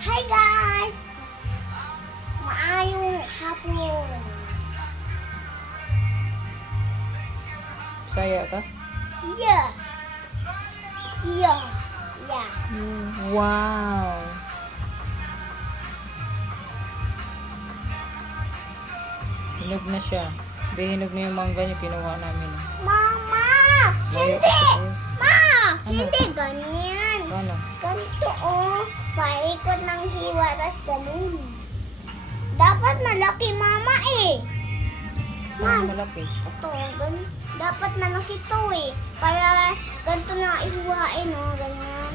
Hi guys! Maayong hapon. Saya ka? Yeah. Yeah. Yeah. Wow! Hinog na siya. Hinog na yung mangga niya kinuha namin. Mama! Layo Hindi! kasi ko. Ma! Ano? Hindi ganyan. Ano? Ganito oh. Paikot ng hiwa, tas ganun. Dapat malaki mama eh. Ano Ma, malaki? ito, dapat malaki to eh. Para ganito na ihuwain oh. Ganyan.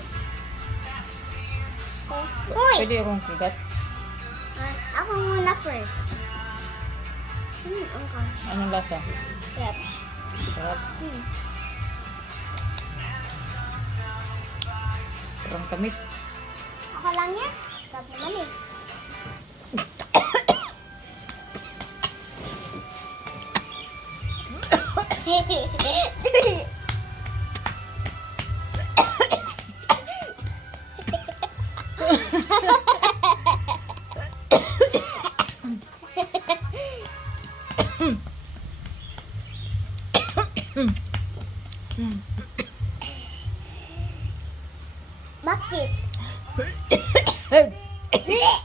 Okay. Uy! Pwede akong kigat? Ako muna first. Okay. Anong lasa? Yep. Sarap. Parang tamis. Ako lang yan. Sabi naman eh. Bakit? Hey!